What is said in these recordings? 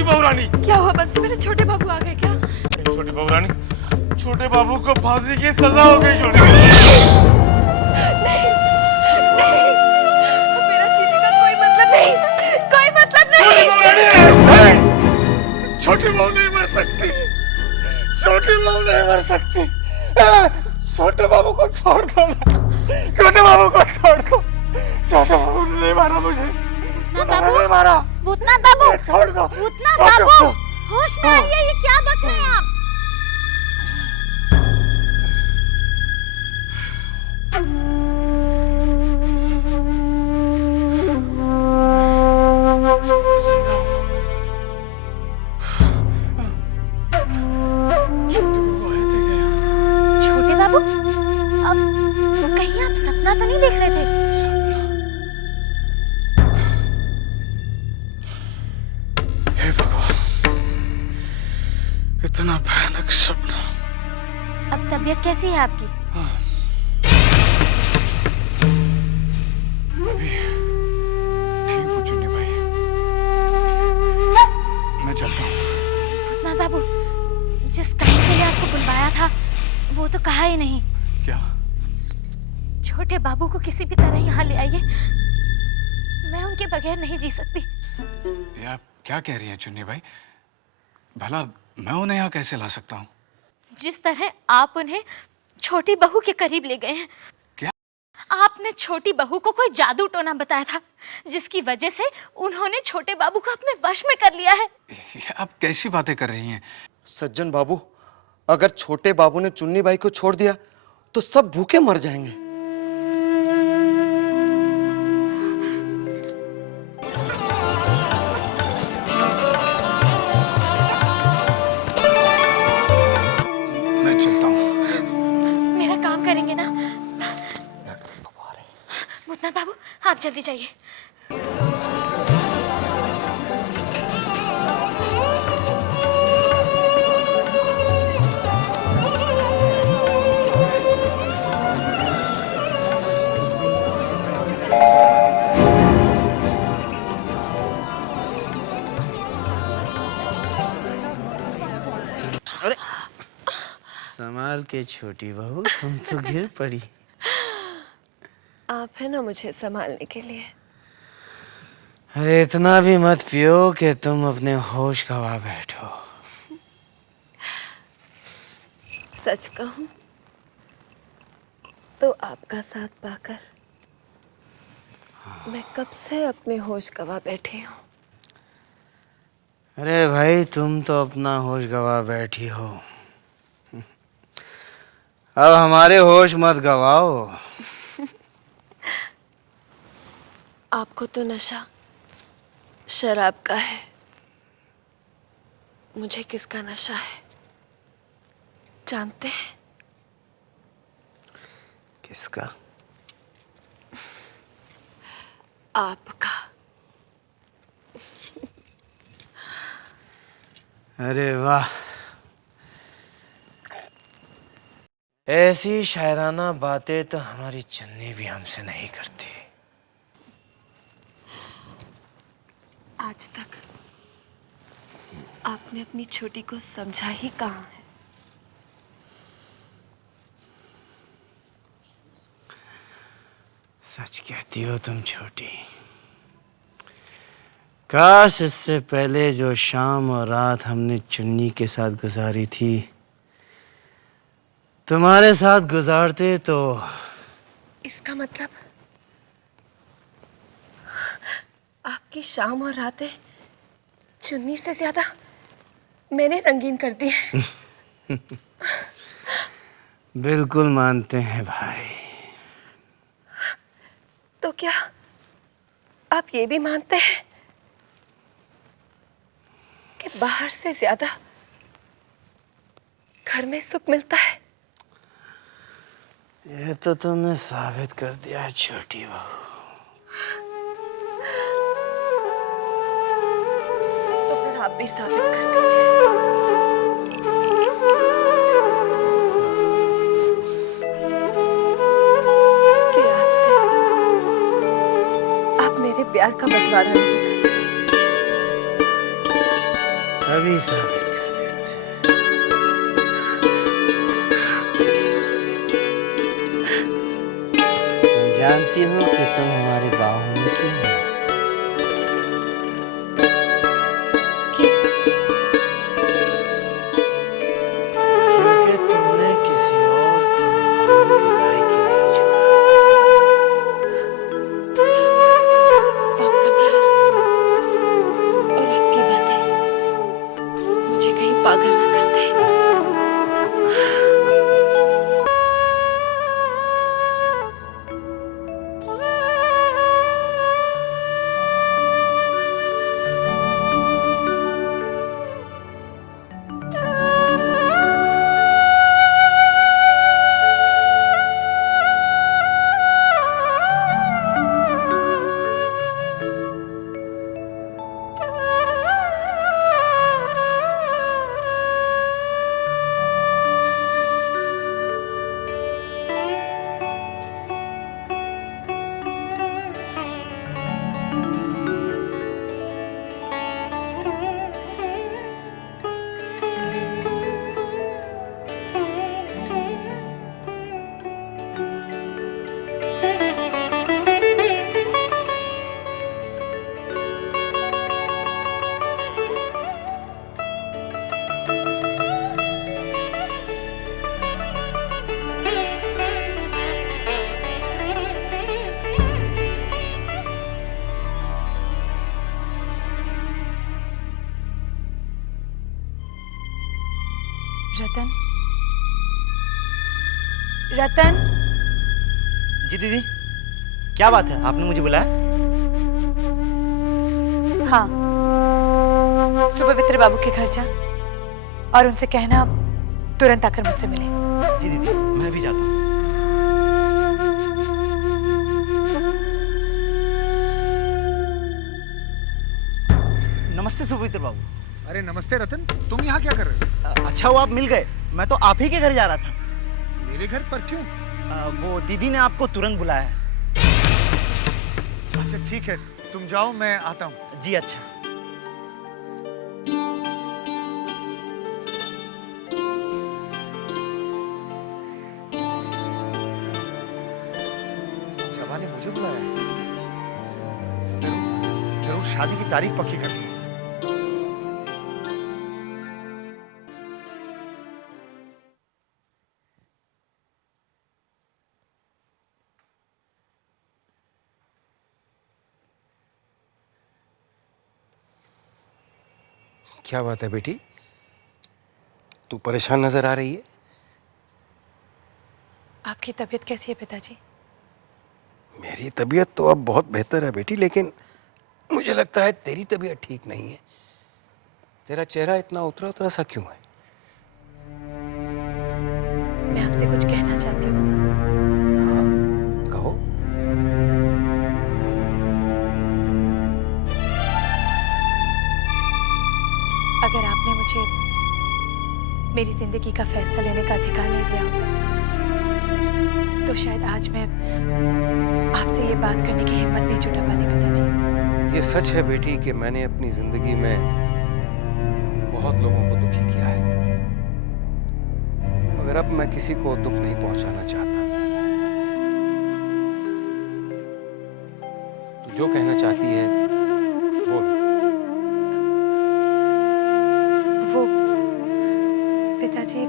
छोटी बहू रानी। क्या हुआ बंसी, मेरे छोटे बाबू आ गए क्या? छोटी बहू रानी, छोटे बाबू को फांसी की सजा हो गई। छोटी नहीं, नहीं, मेरा जीने का कोई मतलब नहीं, कोई मतलब नहीं। छोटी बहू नहीं मर सकती, छोटी बहू नहीं मर सकती। छोटे बाबू को छोड़ दो, छोटे बाबू को छोड़ दो। छोटे बाबू ने नहीं मारा मुझे, नहीं मारा। भूतनाथ बाबू, छोड़ दो। भूतनाथ बाबू, होश में आइए, ये क्या बक रहे हैं आप? छोटे बाबू, अब कहीं आप सपना तो नहीं देख रहे थे? हे भगवान, इतना भयानक सपना। अब तबीयत कैसी है आपकी? अभी ठीक हूँ चुन्नी भाई, मैं चलता हूँ। भूतनाथ बाबू, जिस काम के लिए आपको बुलवाया था वो तो कहा ही नहीं। क्या? छोटे बाबू को किसी भी तरह यहाँ ले आइए, मैं उनके बगैर नहीं जी सकती। ये आप क्या कह रही हैं चुन्नी भाई? भला मैं उन्हें यहाँ कैसे ला सकता हूँ? जिस तरह आप उन्हें छोटी बहू के करीब ले गए हैं। क्या? आपने छोटी बहू को कोई जादू टोना बताया था, जिसकी वजह से उन्होंने छोटे बाबू को अपने वश में कर लिया है। ये आप कैसी बातें कर रही हैं? सज्जन बाबू, अगर छोटे बाबू ने चुन्नी बाई को छोड़ दिया तो सब भूखे मर जाएंगे। मैं चलता हूँ। मेरा काम करेंगे ना? भूतनाथ बाबू, आप जल्दी जाइए। संभाल के छोटी बहू, तुम तो गिर पड़ी। आप है ना मुझे संभालने के लिए। अरे इतना भी मत पियो कि तुम अपने होश गवा बैठो। सच कहूं तो आपका साथ पाकर मैं कब से अपने होश गवा बैठी हूँ। अरे भाई, तुम तो अपना होश गवा बैठी हो, अब हमारे होश मत गवाओ। आपको तो नशा शराब का है, मुझे किसका नशा है जानते हैं? किसका? आपका। अरे वाह, ऐसी शायराना बातें तो हमारी चन्नी भी हमसे नहीं करती। आज तक आपने अपनी छोटी को समझा ही कहाँ है। सच कहती हो तुम छोटी। काश इससे पहले जो शाम और रात हमने चुन्नी के साथ गुजारी थी तुम्हारे साथ गुजारते तो। इसका मतलब आपकी शाम और रातें चुन्नी से ज्यादा मैंने रंगीन कर दी है। बिल्कुल मानते हैं भाई। तो क्या आप ये भी मानते हैं कि बाहर से ज्यादा घर में सुख मिलता है? ये तो तुमने साबित कर दिया है छोटी बहू। तो फिर आप भी साबित कर दीजिए। कि आज से आप मेरे प्यार का बंटवारा नहीं करेंगे। अभी साबित कर देते। तुम जानती हो कि तुम हमारे बाहों में क्यों हो? क्योंकि तुमने किसी और को इन बाहों के लायक ही नहीं छोड़ा। आपका प्यार और आपकी बातें मुझे कहीं पागल ना करते। रतन, रतन, जी दीदी, क्या बात है? आपने मुझे बुलाया? हाँ, सुपवित्र बाबू के घर जा और उनसे कहना तुरंत आकर मुझसे मिले। जी दीदी, मैं भी जाता हूँ। नमस्ते सुपवित्र बाबू। अरे नमस्ते रतन, तुम यहाँ क्या कर रहे हो? अच्छा हुआ आप मिल गए। मैं तो आप ही के घर जा रहा था। मेरे घर पर क्यों? वो दीदी ने आपको तुरंत बुलाया है। अच्छा ठीक है, तुम जाओ, मैं आता हूँ। जी अच्छा। जवा ने मुझे बुलाया है। जरूर जरूर शादी की तारीख पक्की करनी है। क्या बात है बेटी, तू परेशान नजर आ रही है? आपकी तबीयत कैसी है पिताजी? मेरी तबीयत तो अब बहुत बेहतर है बेटी, लेकिन मुझे लगता है तेरी तबीयत ठीक नहीं है। तेरा चेहरा इतना उतरा उतरा सा क्यों है? मैं आपसे कुछ कहना चाहती हूँ। हाँ, कहो। अगर आपने मुझे मेरी जिंदगी का फैसला लेने का अधिकार नहीं दिया होता तो शायद आज मैं आपसे ये बात करने की हिम्मत नहीं जुटा पाती पिताजी। ये सच है बेटी कि मैंने अपनी जिंदगी में बहुत लोगों को दुखी किया है, मगर अब मैं किसी को दुख नहीं पहुंचाना चाहता। तू जो कहना चाहती है बोल। वो पिताजी,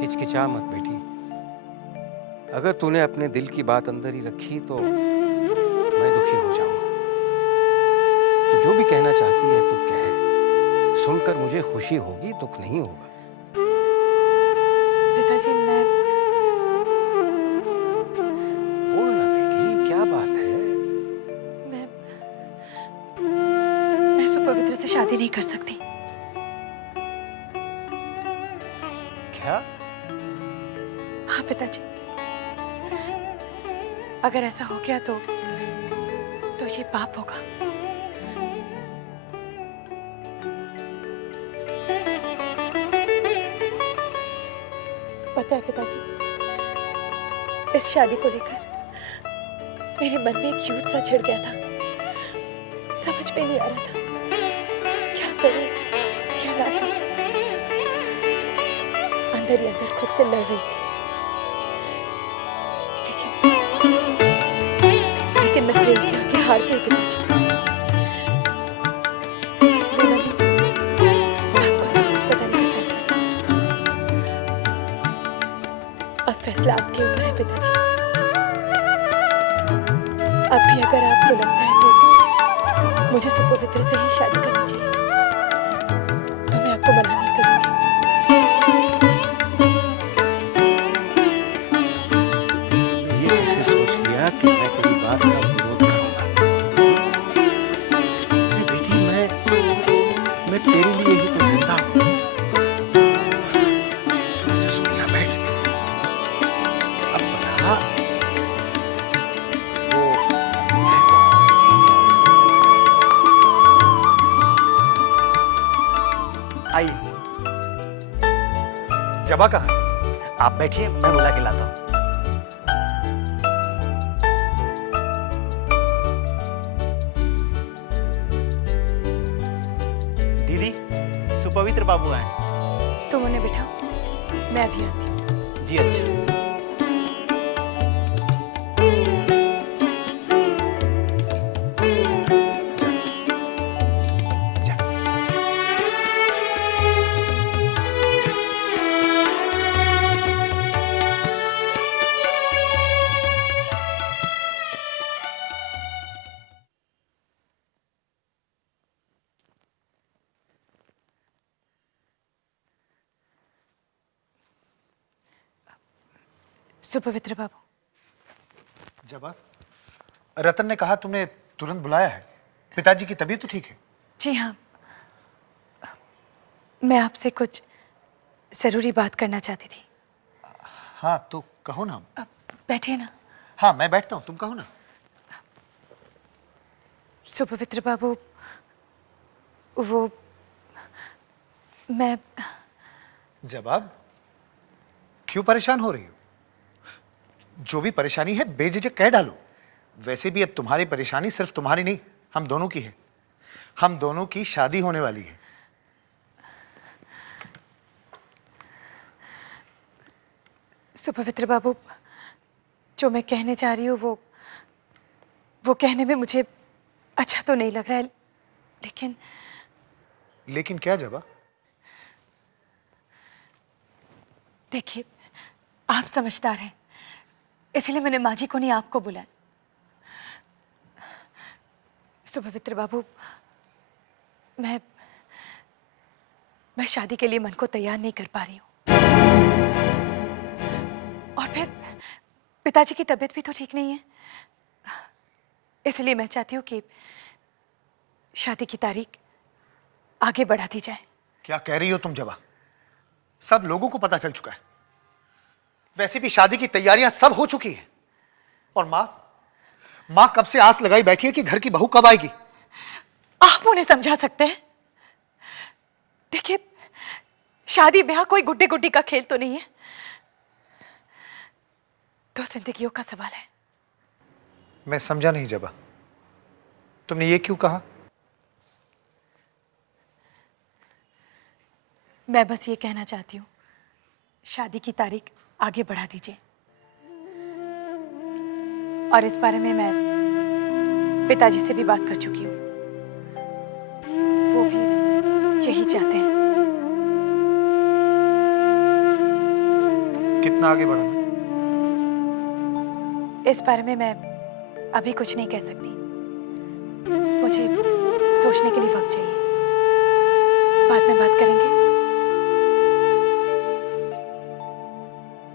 हिचकिचा मत बेटी। अगर तूने अपने दिल की बात अंदर ही रखी तो मैं दुखी हो जाऊंगा। तू जो भी कहना चाहती है तू कह। सुनकर मुझे खुशी होगी, दुख नहीं होगा। पिताजी मैं बोल ना बेटी, क्या बात है? मैं सुपवित्र से शादी नहीं कर सकती। क्या? हाँ पिताजी, अगर ऐसा हो गया तो ये पाप होगा। पता है पिताजी, इस शादी को लेकर मेरे मन में एक युद्ध सा छिड़ गया था। समझ में नहीं आ रहा था क्या करूं क्या ना मेरे अंदर खुद से लड़ रही थी, लेकिन मैं प्रेम के आगे हार गई पिताजी। इसलिए मैंने आपको सब कुछ बताने का फैसला किया। अब फैसला आपके ऊपर है पिताजी। अब भी अगर आपको लगता है कि मुझे सुपवित्र से ही शादी करनी चाहिए, तो मैं आपको मना नहीं करूंगी। ये कैसे सोच लिया कि मैं तेरी बात का विरोध करूंगा? अरे बेटी, मैं तेरे लिए ही तो जिंदा हूं। अच्छा सोनिया, बैठ। अब बता, वो है कौन? आइए, जबा कहाँ है? आप बैठिए, मैं बुला के लाता हूँ। दीदी, सुपवित्र बाबू आए। तुम उन्हें बिठाओ, मैं अभी आती हूँ। जी अच्छा। सुपवित्र बाबू, जबा, रतन ने कहा तुमने तुरंत बुलाया है। पिताजी की तबीयत तो ठीक है? जी हाँ, मैं आपसे कुछ जरूरी बात करना चाहती थी। हाँ तो कहो ना। अब बैठिए ना। हाँ मैं बैठता हूँ, तुम कहो ना। सुपवित्र बाबू, वो मैं जवाब, क्यों परेशान हो रही हो? जो भी परेशानी है बेझिझक कह डालो। वैसे भी अब तुम्हारी परेशानी सिर्फ तुम्हारी नहीं, हम दोनों की है। हम दोनों की शादी होने वाली है। सुपवित्र बाबू, जो मैं कहने चाह रही हूँ वो कहने में मुझे अच्छा तो नहीं लग रहा है, लेकिन क्या जबा? देखिए, आप समझदार हैं, इसलिए मैंने माँ जी को नहीं आपको बुलाया। सुपवित्र बाबू, मैं शादी के लिए मन को तैयार नहीं कर पा रही हूँ। और फिर पिताजी की तबीयत भी तो ठीक नहीं है, इसलिए मैं चाहती हूँ कि शादी की तारीख आगे बढ़ा दी जाए। क्या कह रही हो तुम जबा? सब लोगों को पता चल चुका है। वैसे भी शादी की तैयारियां सब हो चुकी है। और माँ कब से आस लगाई बैठी है कि घर की बहू कब आएगी। आप उन्हें समझा सकते हैं? देखिए, शादी ब्याह कोई गुड्डे गुड्डी का खेल तो नहीं है, दो जिंदगियों का सवाल है। मैं समझा नहीं जबा, तुमने ये क्यों कहा? मैं बस ये कहना चाहती हूँ, शादी की तारीख आगे बढ़ा दीजिए। और इस बारे में मैं पिताजी से भी बात कर चुकी हूँ, वो भी यही चाहते हैं। कितना आगे बढ़ाना? इस बारे में मैं अभी कुछ नहीं कह सकती, मुझे सोचने के लिए वक्त चाहिए। बाद में बात करेंगे।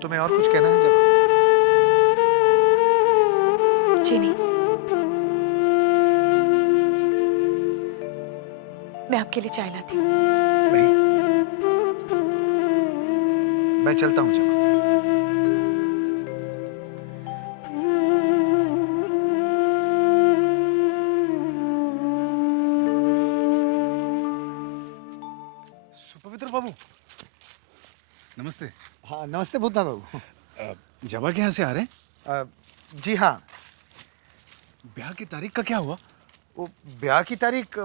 तुम्हें और कुछ कहना है जबा? जी नहीं, मैं आपके लिए चाय लाती हूँ। नहीं, मैं चलता हूं जबा। सुपवित्र बाबू, नमस्ते। हाँ नमस्ते भूतनाथ बाबू। जबा के यहाँ से आ रहे हैं? जी हाँ। ब्याह की तारीख का क्या हुआ? वो ब्याह की तारीख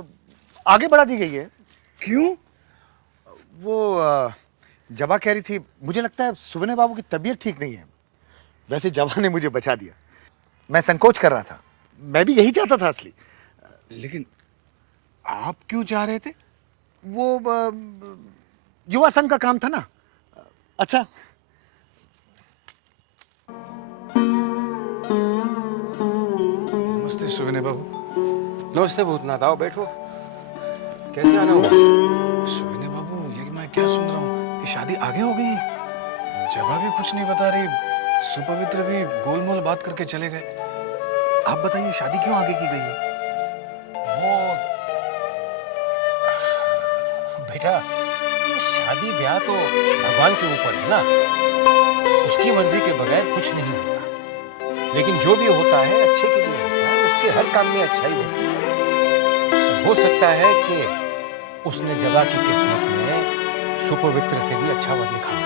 आगे बढ़ा दी गई है। क्यों? वो जबा कह रही थी मुझे लगता है सुबने बाबू की तबीयत ठीक नहीं है। वैसे जबा ने मुझे बचा दिया, मैं संकोच कर रहा था, मैं भी यही चाहता था असली। लेकिन आप क्यों चाह रहे थे? वो युवा संघ का काम था ना। अच्छा नमस्ते सुविनय बाबू। नमस्ते भूतनाथ, आओ बैठो। कैसे आना हुआ? सुविनय बाबू, ये मैं क्या सुन रहा हूँ कि शादी आगे हो गई? जबा भी कुछ नहीं बता रही, सुपवित्र भी गोलमोल बात करके चले गए। आप बताइए शादी क्यों आगे की गई है? वो बेटा, ये शादी ब्याह तो भगवान के ऊपर है ना, उसकी मर्जी के बगैर कुछ नहीं होता। लेकिन जो भी होता है अच्छे के लिए होता है, उसके हर काम में अच्छाई होती है। हो सकता है कि उसने जबा की किस्मत में सुपवित्र से भी अच्छा वर लिखा हो।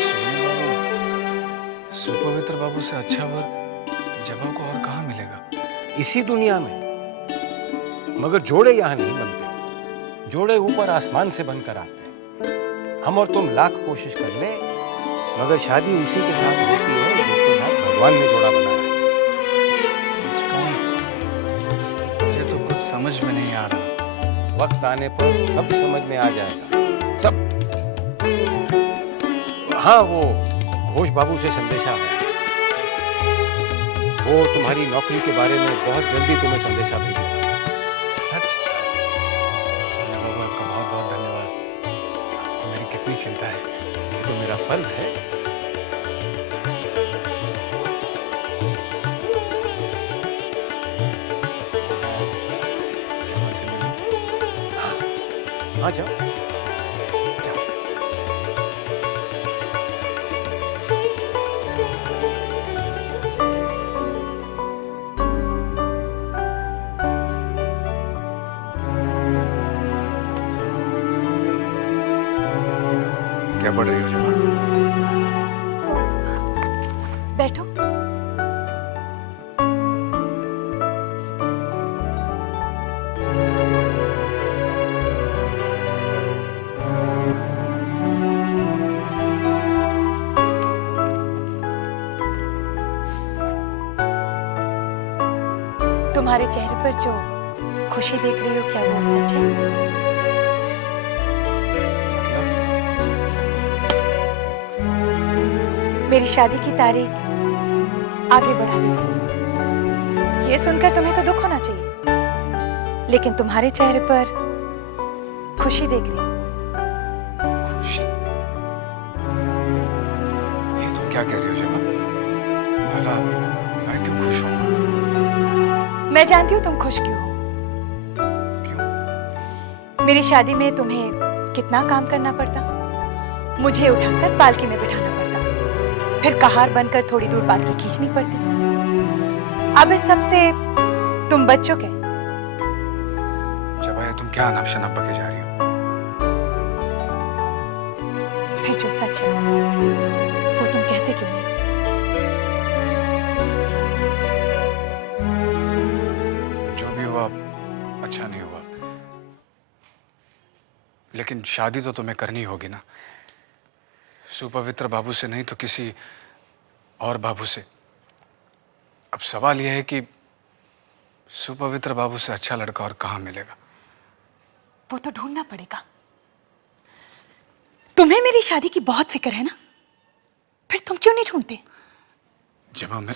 सुविनय बाबू, सुपवित्र बाबू से अच्छा वर जबा को और कहाँ मिलेगा? इसी दुनिया में। मगर जोड़े यहाँ नहीं बनते, जोड़े ऊपर आसमान से बनकर आते हैं। हम और तुम लाख कोशिश कर ले, मगर शादी उसी के साथ होती है जिसके साथ भगवान ने जोड़ा बनाया है। सच कहूं, मुझे तो कुछ समझ में नहीं आ रहा। वक्त आने पर सब समझ में आ जाएगा, सब। हाँ, वो घोष बाबू से संदेशा है, वो तुम्हारी नौकरी के बारे में बहुत जल्दी तुम्हें संदेशा भेजेगा। सच? सुविनय बाबू, आपका बहुत बहुत धन्यवाद। आपको मेरी कितनी चिंता है। ये तो मेरा फर्ज है। जबा से मिलूं? हाँ, जाओ। क्या पढ़ रही हो जबा? बैठो। तुम्हारे चेहरे पर जो खुशी देख रही हो, क्या वो सच है? मेरी शादी की तारीख आगे बढ़ा दी गई। ये सुनकर तुम्हें तो दुख होना चाहिए, लेकिन तुम्हारे चेहरे पर खुशी देख रही हूं। खुशी? ये तुम क्या कह रही हो जबा? भला मैं क्यों खुश हूँ? मैं जानती हूँ तुम खुश क्यों हो। क्यों? मेरी शादी में तुम्हें कितना काम करना पड़ता, मुझे उठाकर पालकी में बिठाना पड़ता, फिर कहार बनकर थोड़ी दूर पालकी खींचनी पड़ती। अब इस सब से तुम बच चुके। जबा, ये तुम क्या अनाप शनाप बके जा रही हो? फिर जो सच है वो तुम कहते क्यों नहीं? जो भी हुआ अच्छा नहीं हुआ, लेकिन शादी तो तुम्हें करनी होगी ना। सुपवित्र बाबू से नहीं तो किसी और बाबू से। अब सवाल यह है कि सुपवित्र बाबू से अच्छा लड़का और कहाँ मिलेगा? वो तो ढूंढना पड़ेगा। तुम्हें मेरी शादी की बहुत फिक्र है ना, फिर तुम क्यों नहीं ढूंढते? जब मैं